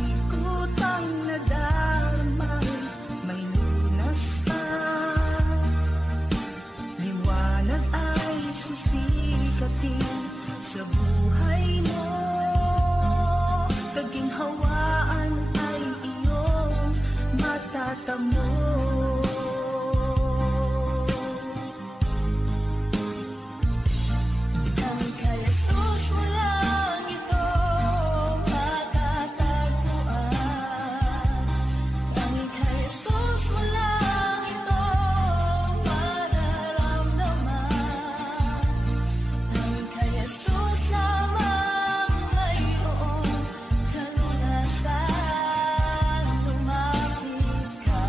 likutang nadarmay, may lunas pa. Liwanag ay sisikatin sa buhay mo. Kaginhawaan ay iyong matatamo. Kalunasan, lumapit ka.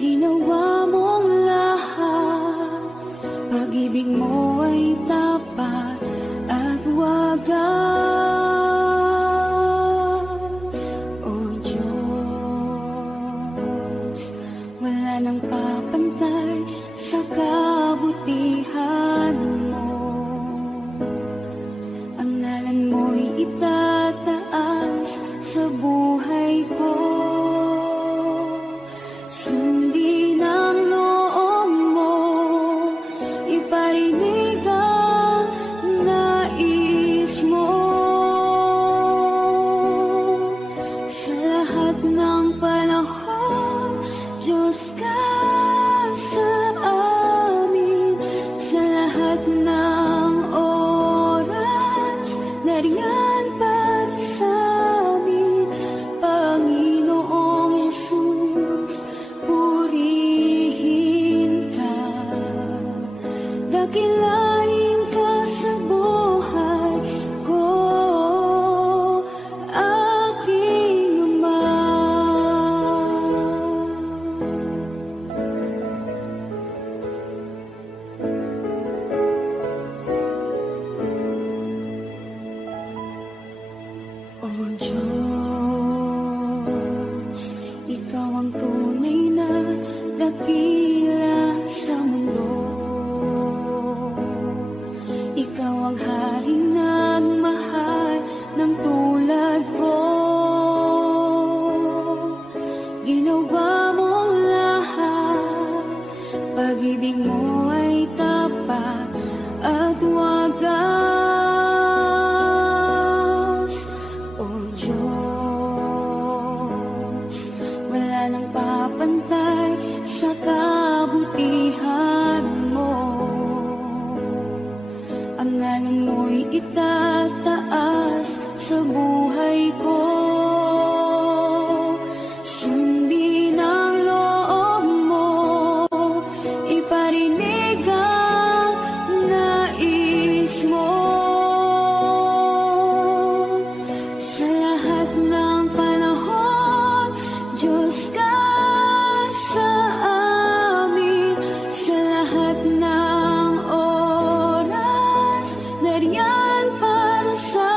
Ginawa mong Pag-ibig mo ay tapat at wagas, O Diyos. Wala nang papantay sa kabutihan mo. Ang ngalan mo'y itataas sa buhay ko. Sundin ang loob mo, iparinig ang nais mo. Sa lahat ng panahon, Diyos ka sa amin. Sa lahat ng oras, nariyan para sa amin. Panginoong Jesus, purihin ka. Dakilain ka sa buhay ko, aking Ama. O Diyos, Ikaw ang tunay na dakila sa mundo. Ikaw ang haring nagmahal ng tulad ko. Ginawa mo lahat, pag-ibig mo ay tapat at wagas. O Diyos, wala nang papantay sa kabutihan mo. Ang ngalan mo'y itataas sa buhay ko. Sundin ang loob mo, iparinig ang nais mo. Sa lahat ng panahon, Diyos ka sa amin. Sa lahat ng oras, nariyan para sa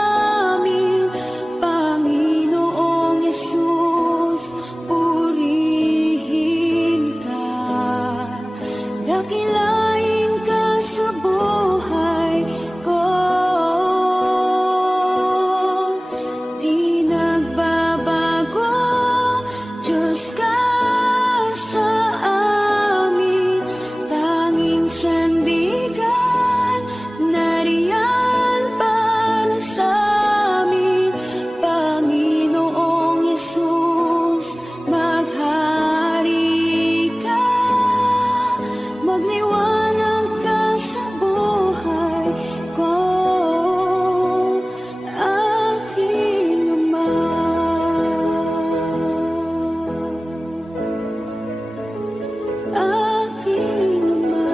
amin. Panginoong Jesus, purihin ka. Dakilain ka sa buhay ko. Di nagbabago, Diyos ka sa amin. Tanging sandigan, nariyan para sa amin. Panginoong Jesus, maghari ka. Magliwanag ka sa buhay ko, aking Ama. Aking Ama.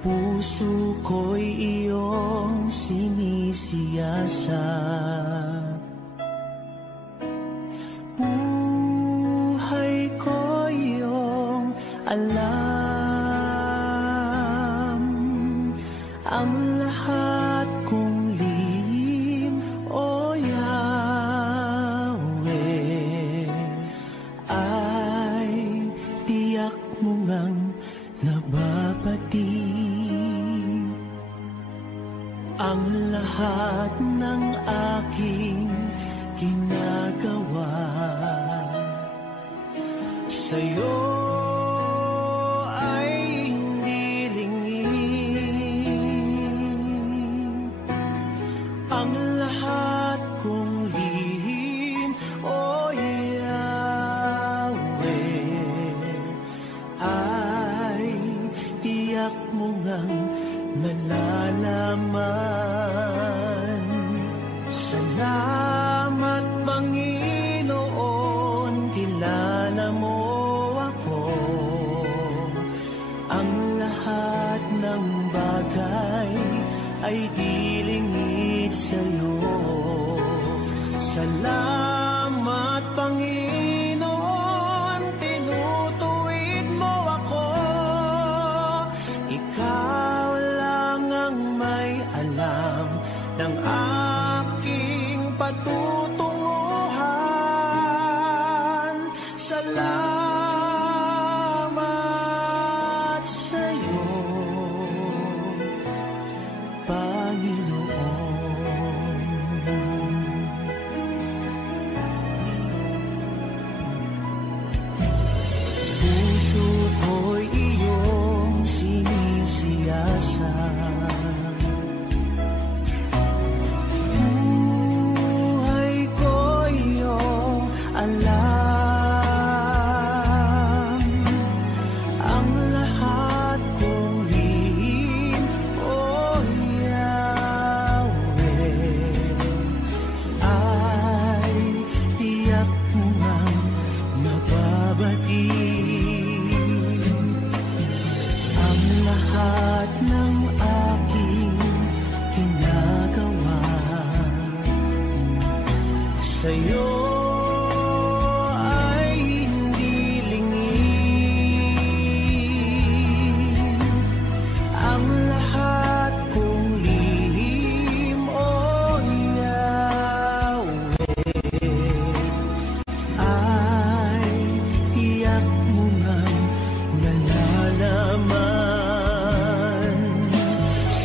Puso ko'y iyong sinisiyasat, buhay ko iyong alam. Ang lahat kong lihim, O Yahweh, ay tiyak mo ngang nababati. ang lahat ng aking ginagawa. Sa'yo ay hindi lingid ang lahat kong lihim, O Yahweh. Ay tiyak mo ngang nalalaman. Salamat, Panginoon, kilala mo ako. Ang lahat ng bagay ay di lingid sa'yo. Salamat, Panginoon, tinutuwid mo ako. Ikaw lang ang may alam ng aking patutunguhan. Salamat sa'yo, Panginoon. Puso ko'y iyong sinisiyasat. Buhay ko iyong alam. Ang lahat kong lihim, O Yahweh, ay tiyak mo ngang mababati. Ang lahat ng aking ginagawa sa'yo ay hindi lingid. Ang lahat kong lihim, O Yahweh, ay tiyak mo ngang nalalaman.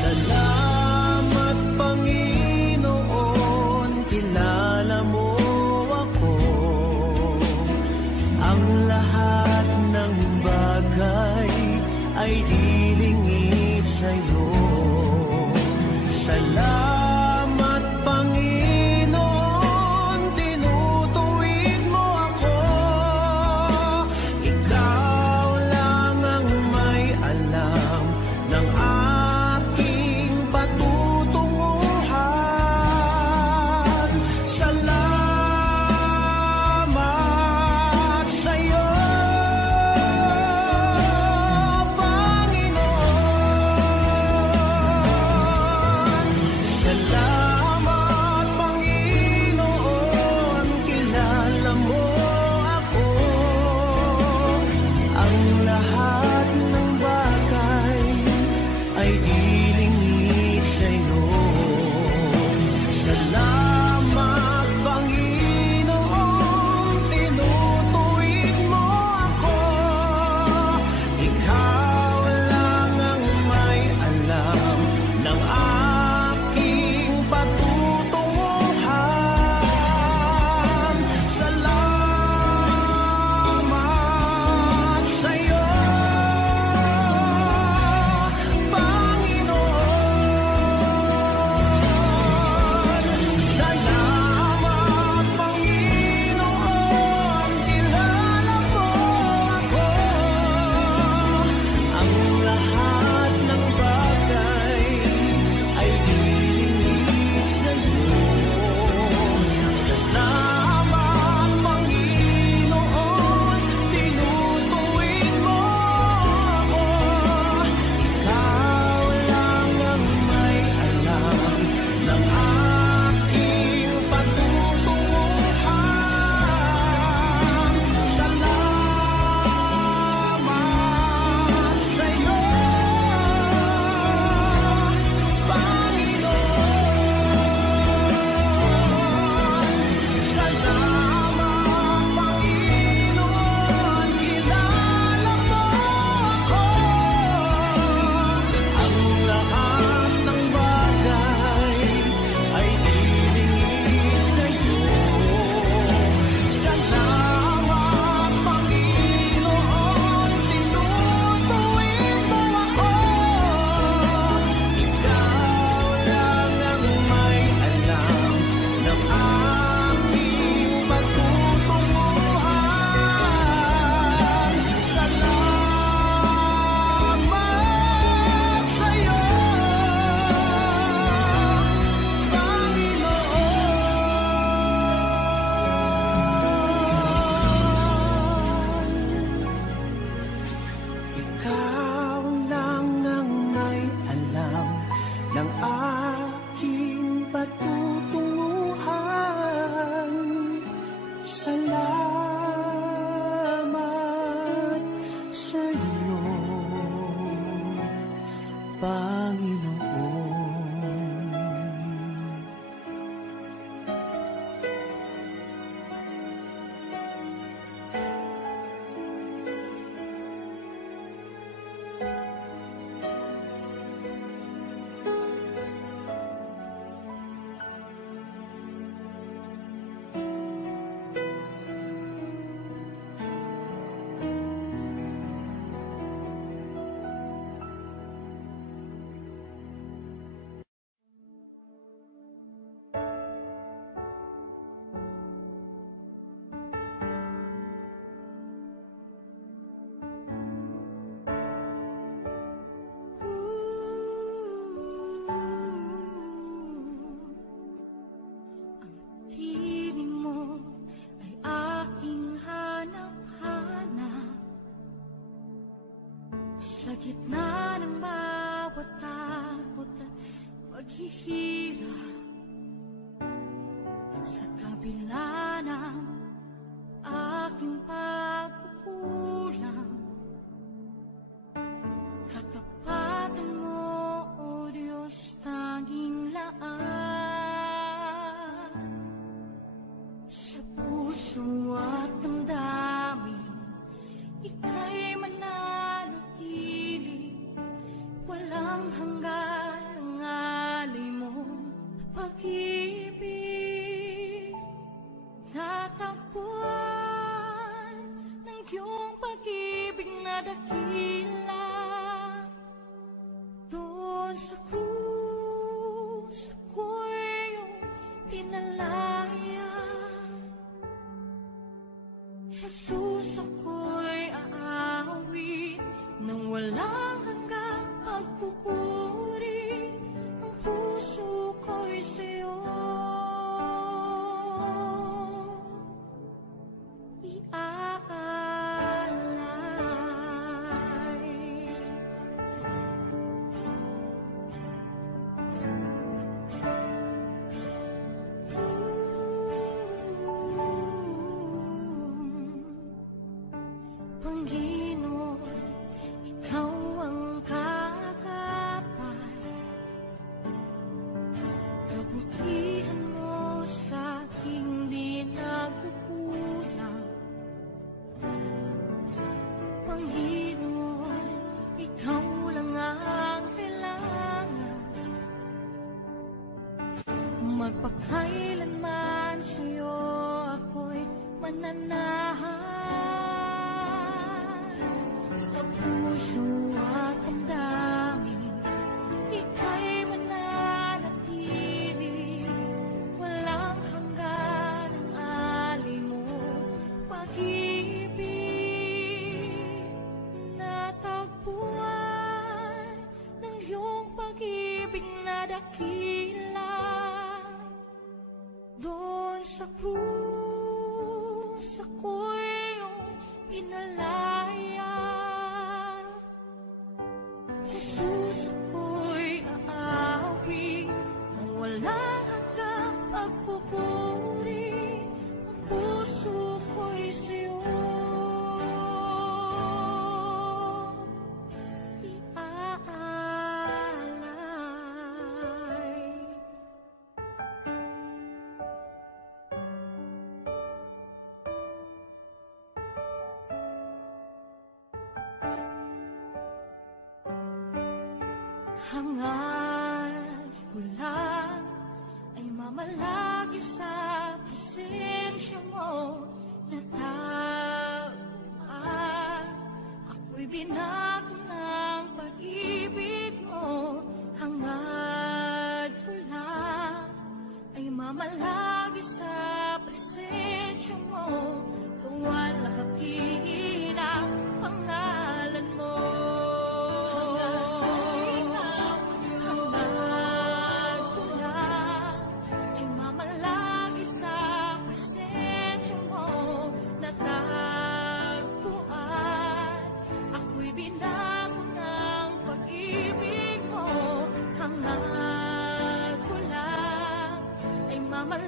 Salamat, Panginoon, kilala mo ako. Ang lahat ng bagay ay di lingid sa'yo. Salamat, Panginoon, tinutuwid mo ako. Ikaw lang ang may alam ng aking patutunguhan. Salamat sa'yo, Panginoon. Panginoon. Sa gitna ng bawat takot at paghihirap, sa kabila ng aking pagkukulang, katapatan mo, O Diyos, tanging laan. Sa puso at damdamin, ika'y mananatili, walang hanggan ang alay mo, pag-ibig. Natagpuan ng iyong pag-ibig na dakila, doon sa krus ako'y iyong pinalaya. Jesus, ako'y aawit nang walang hanggang pagpupuri, ang puso ko'y sa'yo iaalay. Panginoon, ikaw ang kagapay, kabutihan mo sa aking di nagkukulang. Panginoon, ikaw lang ang kailangan, magpakailanman sa'yo ako'y mananahan. Sa puso at damdamin, ika'y mananatili, walang hanggan ang alay mo, pag-ibig. Natagpuan ng iyong pag-ibig na dakila, doon sa krus ako'y iyong pinalaya. Jesus, ako'y aawit nang walang hanggang pagpupuri, ang puso ko'y sa'yo iaalay. Hangad ko lang ay mamalagi sa presensya mo, natagpuan ako'y binago ng pag-ibig mo. Hangad ko lang ay mamalagi sa presensya mo, luwalhatiin ang pangalan mo. Mama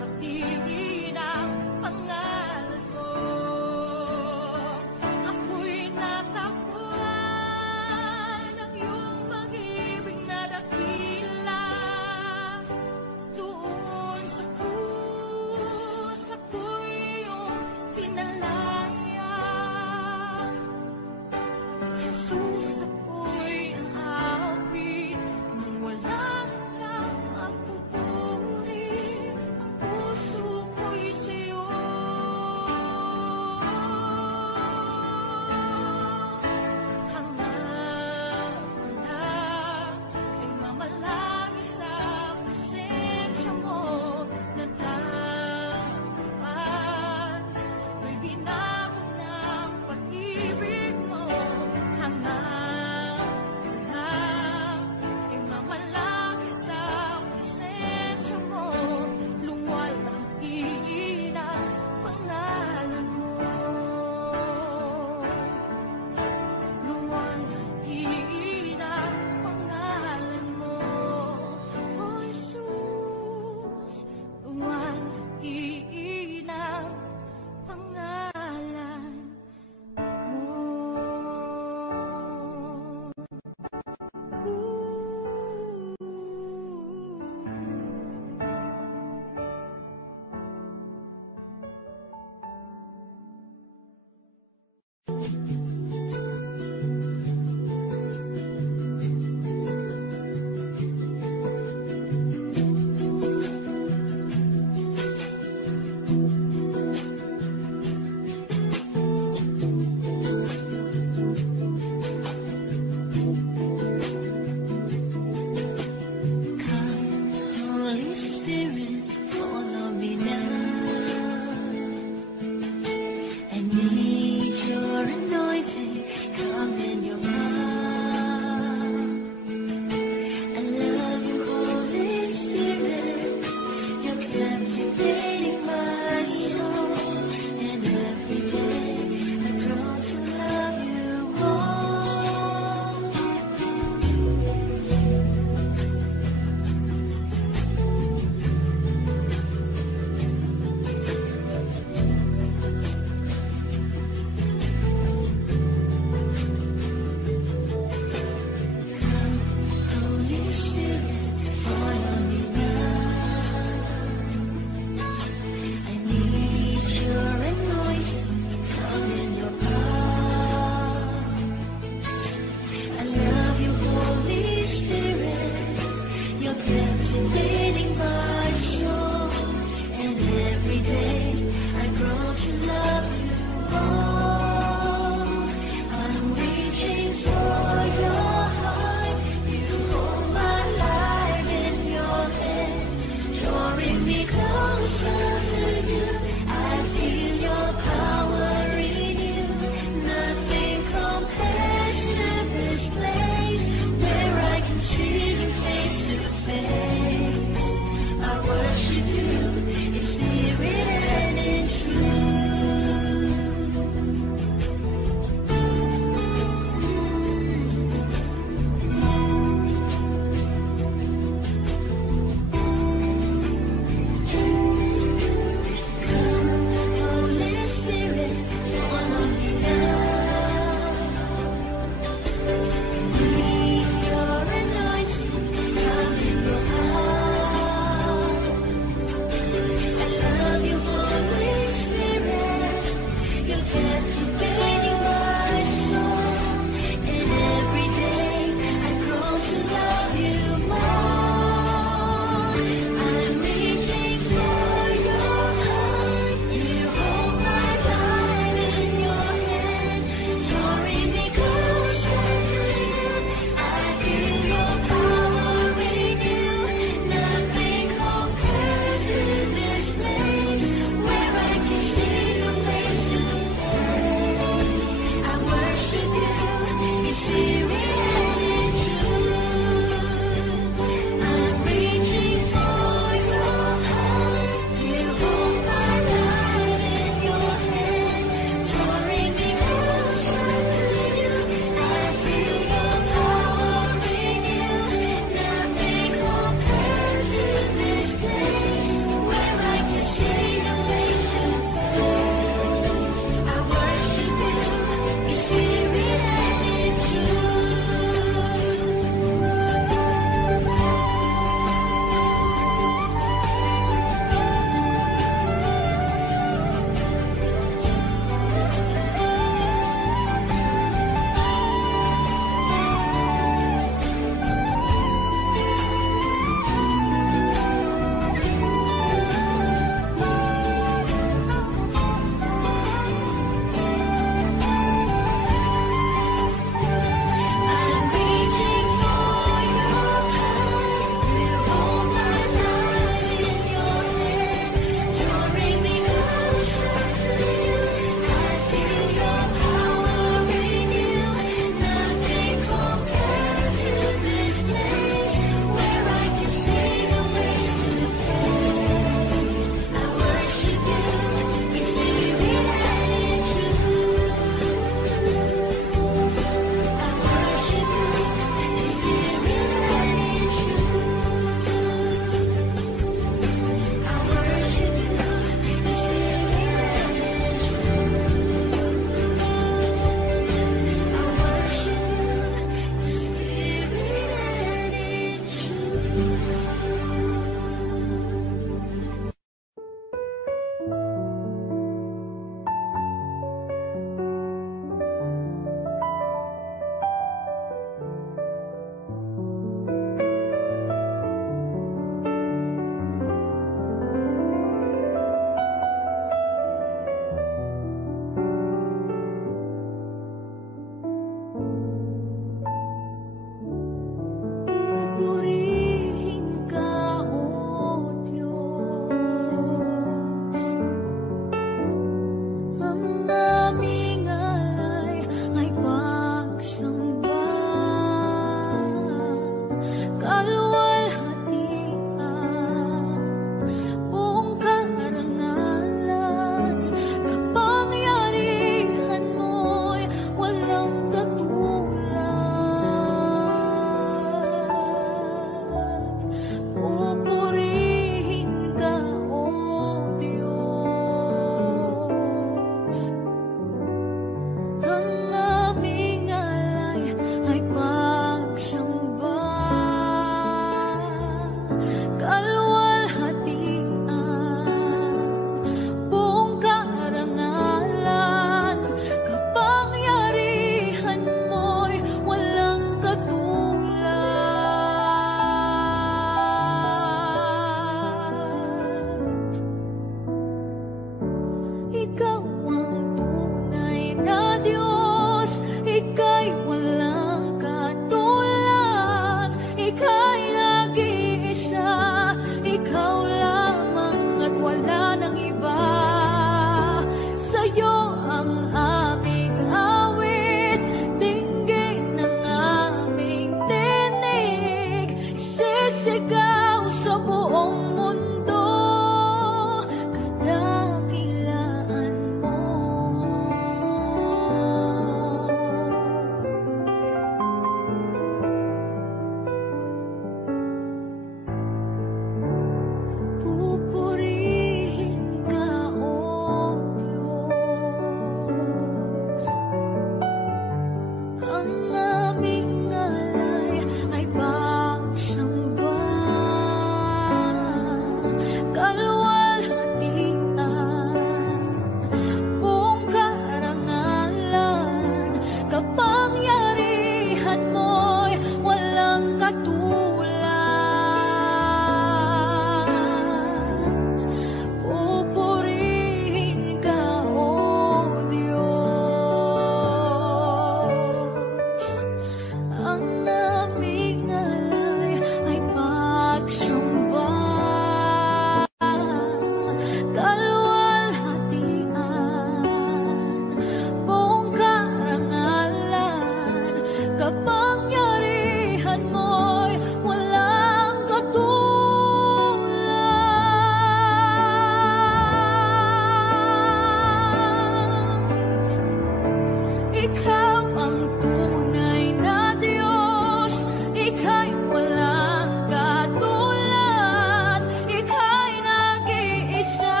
Ikaw ang tunay na Diyos, Ika'y walang katulad, Ika'y nag-iisa,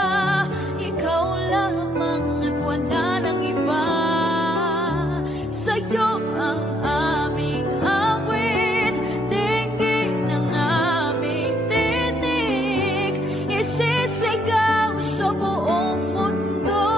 Ikaw lamang at wala nang iba. Sa'yo ang aming awit, dinggin ng aming tinig, isisigaw sa buong mundo.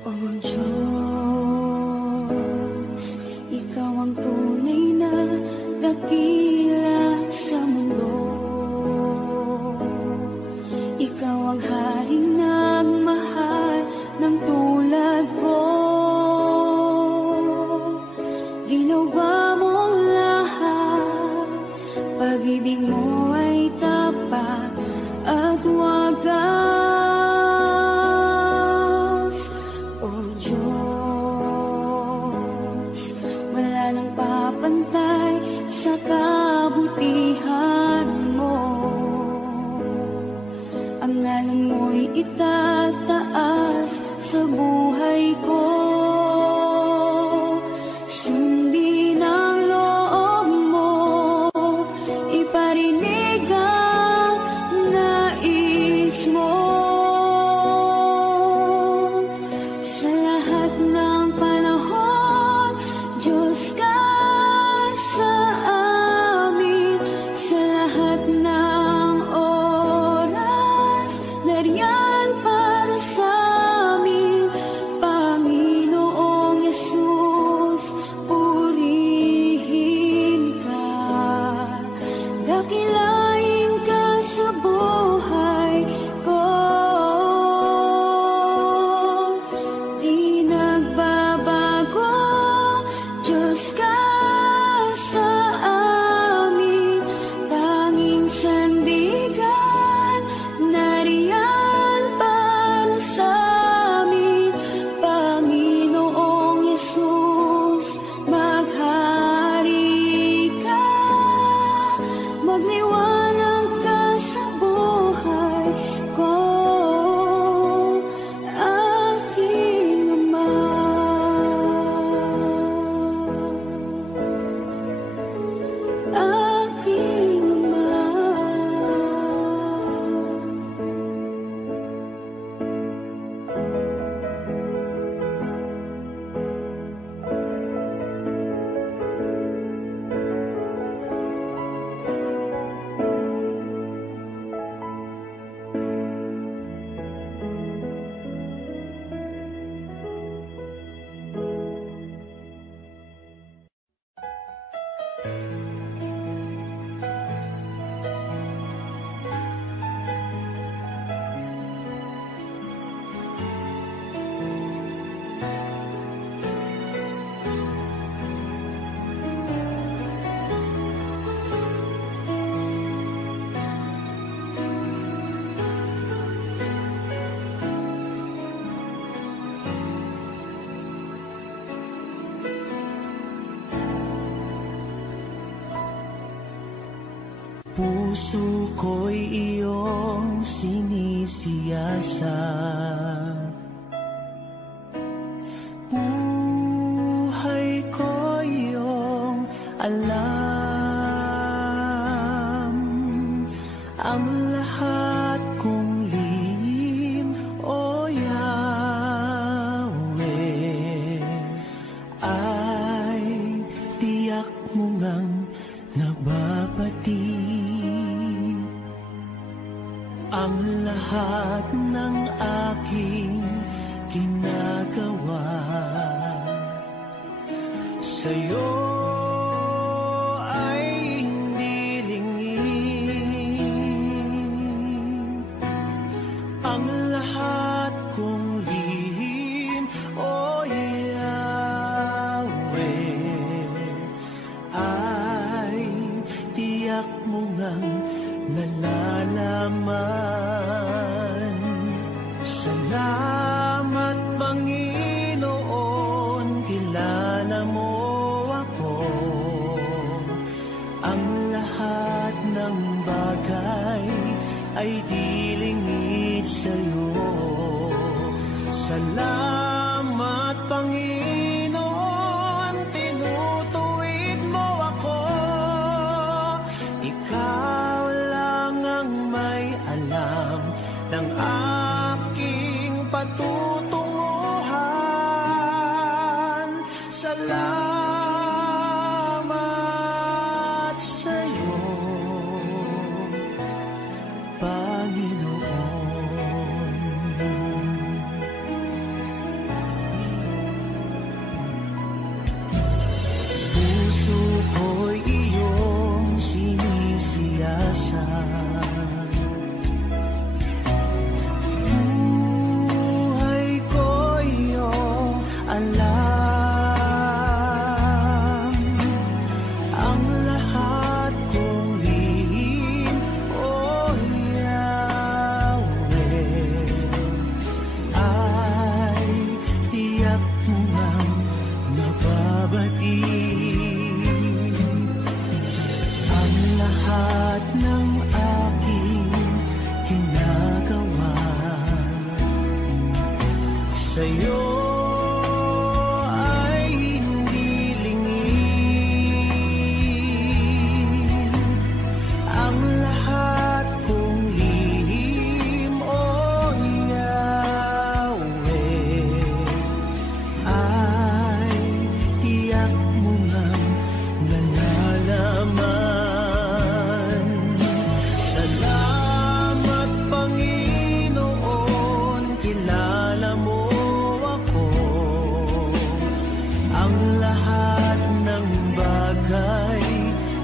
O Diyos, Ikaw ang tunay na dakila sa mundo. Ikaw ang haring nagmahal ng tulad ko. Ginawa mong lahat, pag-ibig mo ay tapat at wagas. O Diyos, wala nang papantay sa kabutihan mo. Ang ngalan mo'y itataas sa buhay ko. Sundin ang loob mo, iparinig ang nais mo. Sa lahat ng panahon, Diyos ka sa amin. Sa lahat ng oras, nariyan para sa amin. Panginoong Yesus, purihin ka. Dakilain ka sa buhay ko. Di nagbabago, Diyos ka sa amin. Tanging sandigan, nariyan para sa amin. Panginoong Yesus, maghari ka. Magliwanag ka sa buhay ko, aking Ama. Aking Ama. Puso ko'y iyong sinisiyasat. Buhay ko iyong alam. Ang lahat kong lihim, O Yahweh, ay tiyak mo ngang nababati. Ang lahat ng aking ginagawa sa'yo ay hindi lingid. Ang lahat kong lihim, O Yahweh, ay tiyak mo ngang nalalaman. Salamat, Panginoon, kilala mo ako. Ang lahat ng bagay ay dilingid sa'yo. Salamat, Panginoon, tinutuwid mo ako. Ikaw lang ang may alam ng aking patutunguhan. Salamat sa'yo, Panginoon. sa'yo ay hindi lingid. Ang lahat kong lihim, oh Yahweh, ay tiyak mo ngang nalalaman. Salamat Panginoon, kilala mo ako. Ang lahat ng bagay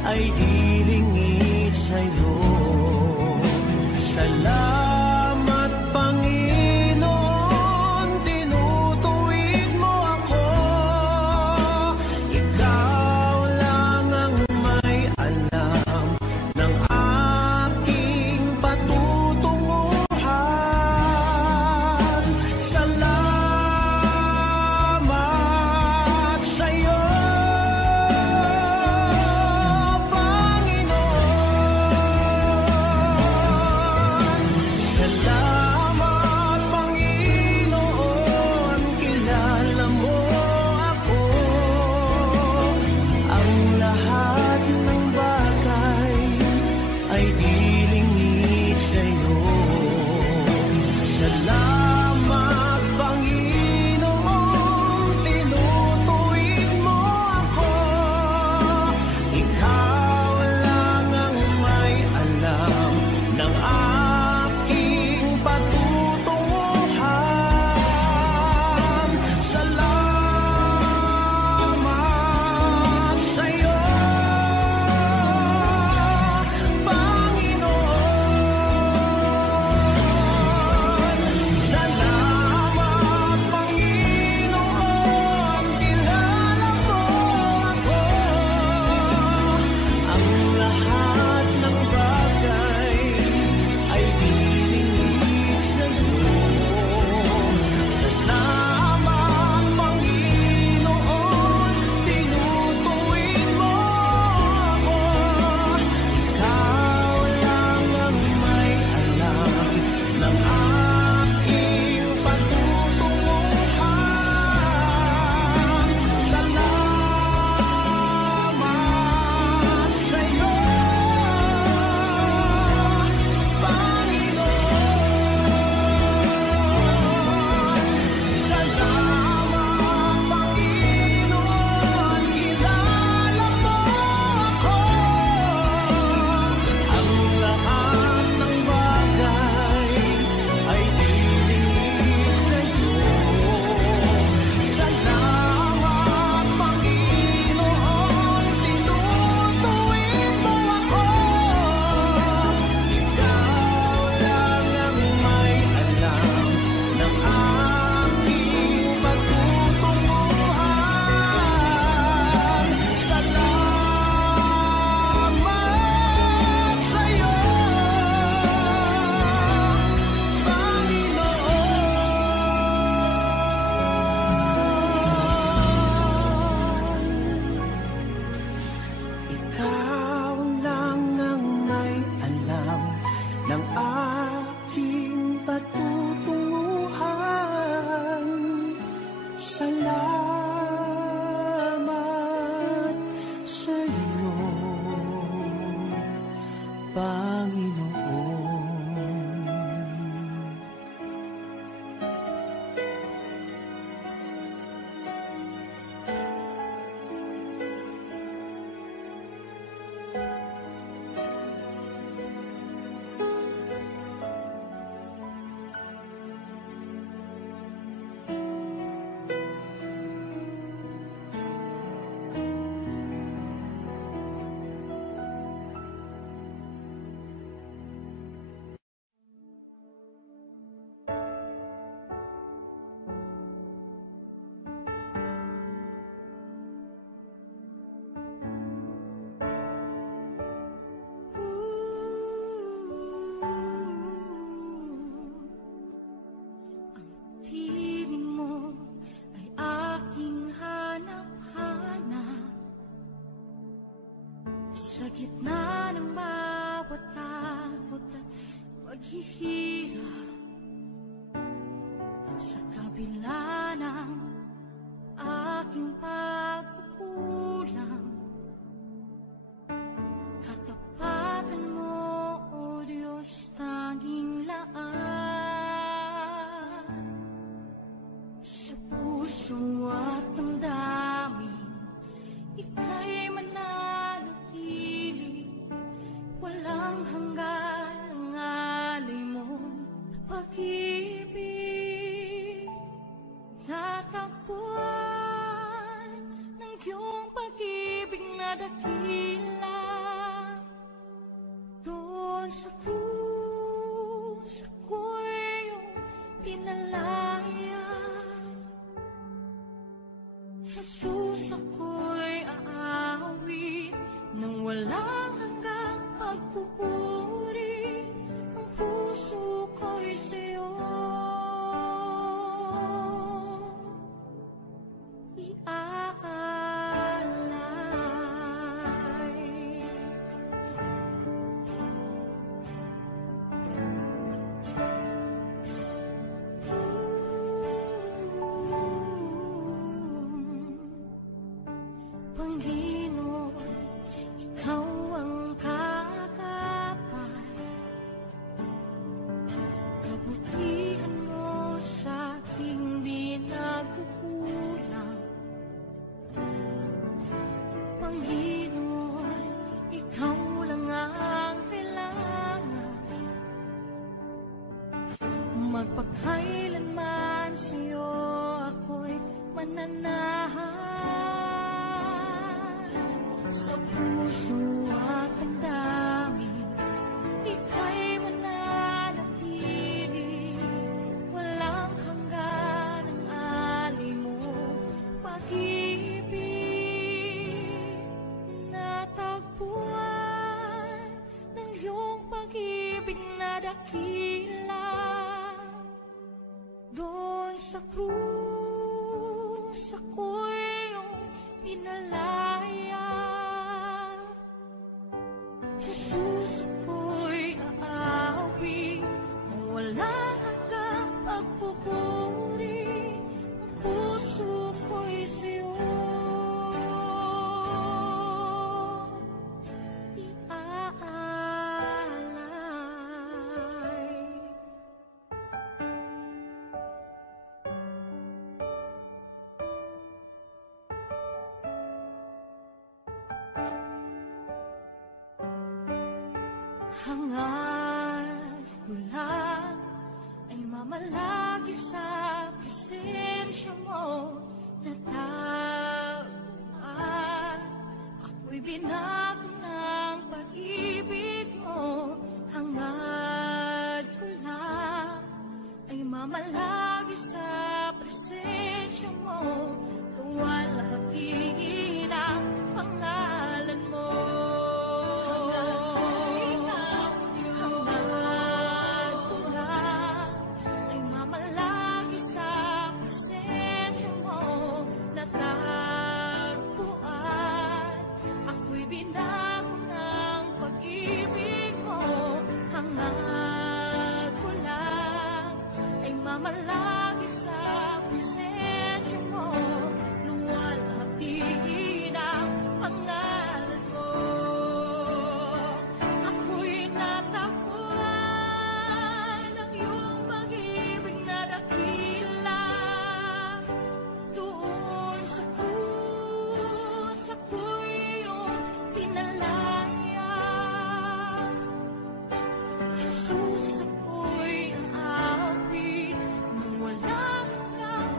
ay ilingid sa'yo. Salamat Panginoon, tinutuwid mo ako. Ikaw lang ang may alam ng aking patutunguhan. Salamat sa'yo, Panginoon. Salamat Panginoon, kilala mo ako. Ang lahat ng bagay ay ilingid sa'yo. Salamat Panginoon, tinutuwid mo ako. Ikaw lang ang may alam ng aking patutunguhan. Salamat sa'yo, Panginoon. Salamat Panginoon, kilala mo ako. Ang lahat ng bagay ay ilingid sa'yo. Salamat Panginoon, tinutuwid mo ako. Ikaw lang ang may alam ng aking patutunguhan. Salamat sa'yo, Panginoon. Salamat Panginoon, kilala mo ako. Ang lahat ng bagay ay ilingid sa'yo. Salamat Panginoon, tinutuwid mo ako. Ikaw lang ang may alam ng aking patutunguhan. Salamat sa'yo, Panginoon. Ikaw lang ang may alam ng aking patutunguhan. Salamat sa'yo, Panginoon. Sa gitna ng bawat takot at paghihirap, sa kabila ng aking pagkukulang. Katapatan mo, O Diyos, tanging laan. Sa puso at damdamin, ika'y mananatili. Walang hanggan ang alay mong pag-ibig. Natagpuan ng iyong pag-ibig na dakila. Doon sa krus, ako'y iyong pinalaya. Jesus, ako'y aawit nang walang hanggang pagpupuri. Ang puso ko'y sa'yo iaalay. Panginoon, ikaw ang kakapat. Kabutihan mo sa aking di nagkukulang. Panginoon, ikaw lang ang kailangan. Magpakailanman sa'yo ako'y mananahan. Sa puso at damdamin, ika'y mananatili. Walang hanggan ang alay mo pag-ibig. Natagpuan ng iyong pag-ibig na dakila. Doon sa krus, ako'y iyong pinalaya. Jesus, ako'y aawit nang walang hanggang pagpupuri. Ang puso ko'y sa'yo iaalay. Hangad ko lang ay mamalagi sa presensya mo. Natagpuan, ako'y binago ng pag-ibig mo. Hangad ko lang ay mamalagi sa presensya mo. Luwalhati ng pangalan mo. Malagi sa presensya mo, luwalhati ng pangalan mo. Ako'y natagpuan ng iyong pag-ibig na dakila. Doon sa krus, ako'y iyong pinalaya. Jesus, ako'y aawit nang walang hanggang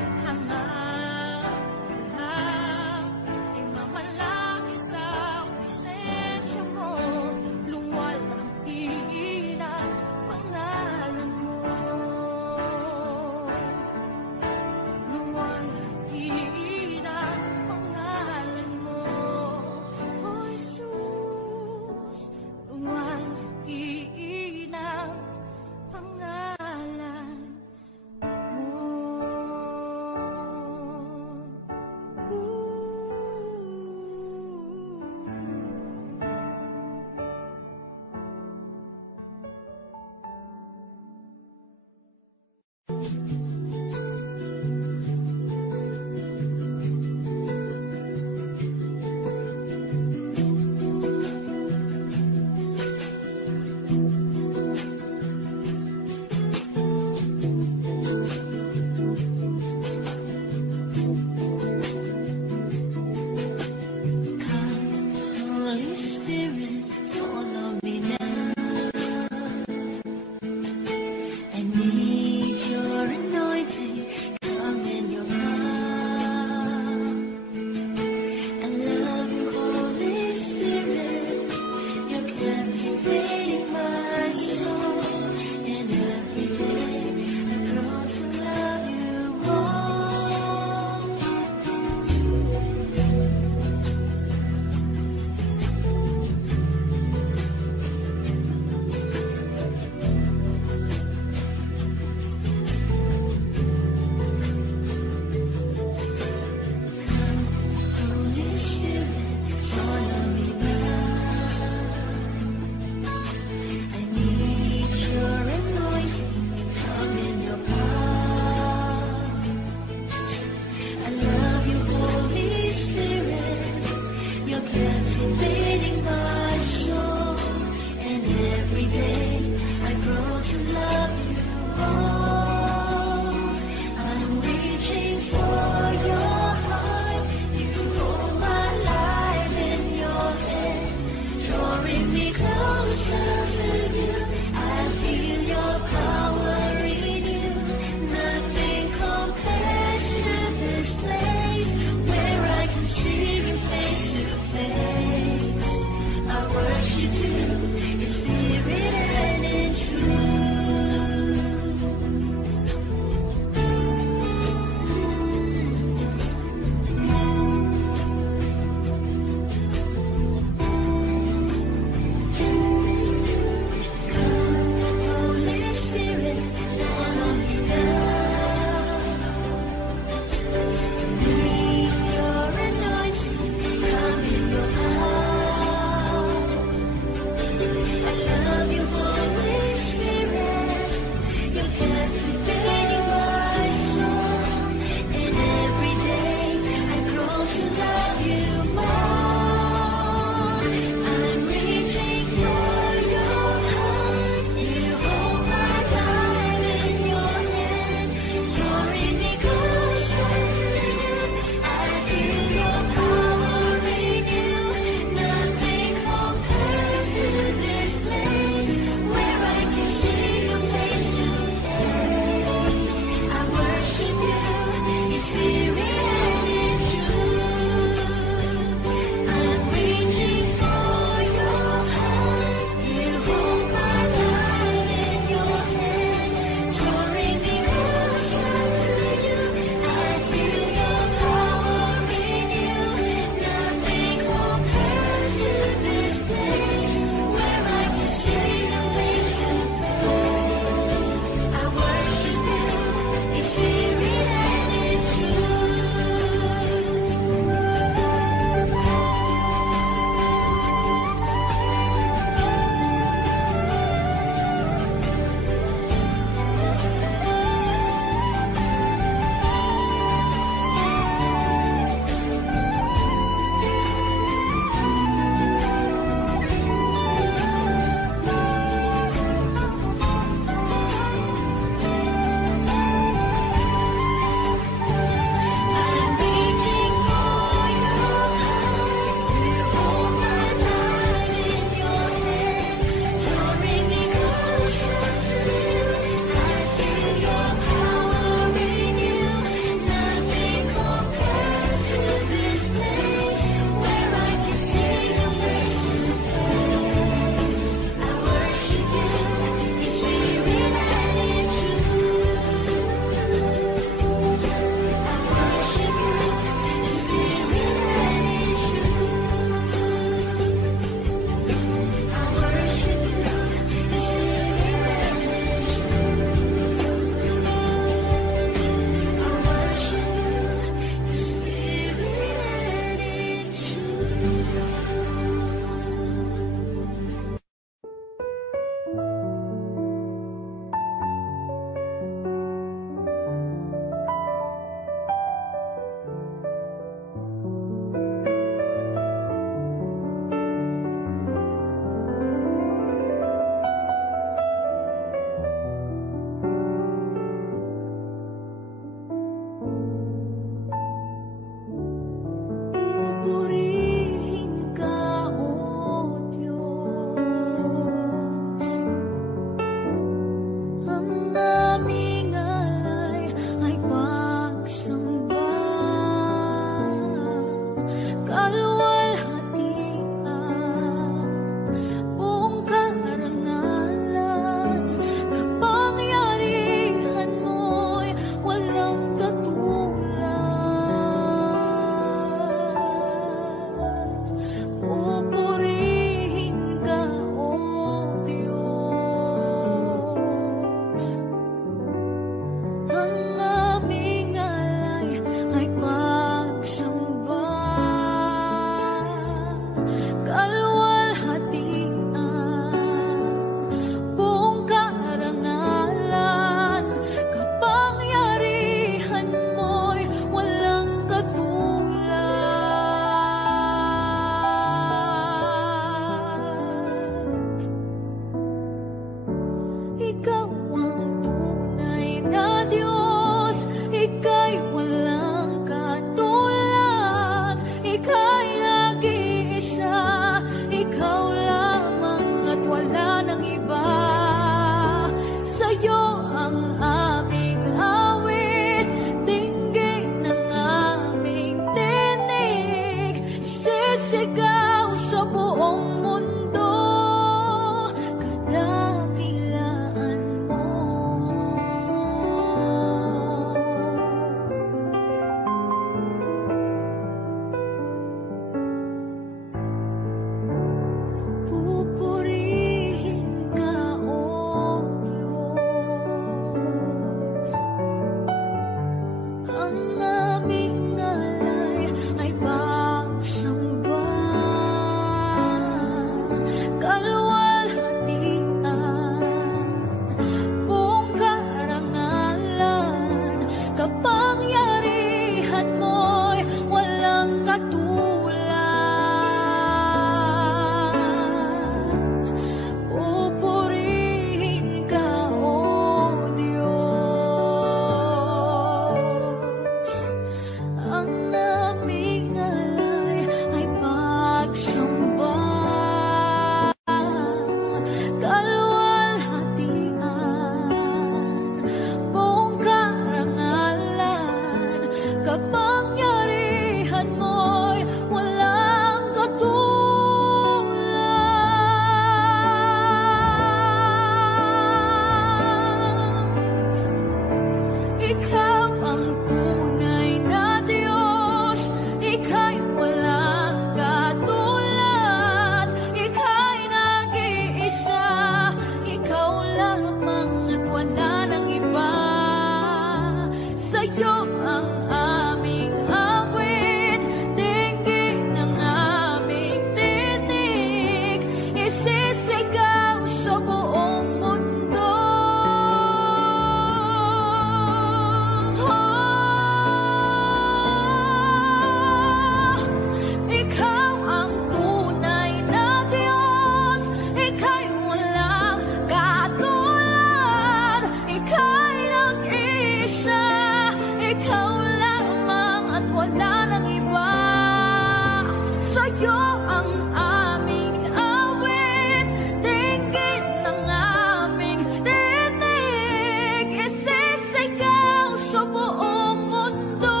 sa'yo ang aming awit, dinggin ng aming tinig, isisigaw sa buong mundo.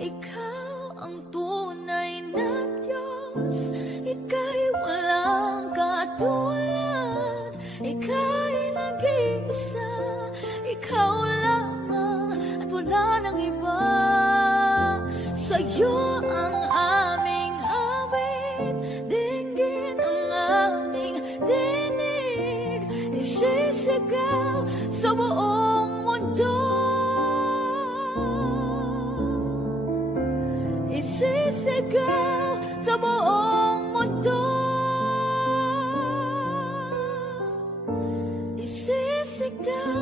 Ikaw ang tunay na Diyos, ika'y walang katulad, ika'y nag-iisa, ikaw lamang at wala nang iba. Sa'yo ang aming awit, dinggin ang aming dinig, isisigaw sa buong mundo. Isisigaw sa buong mundo. Isisigaw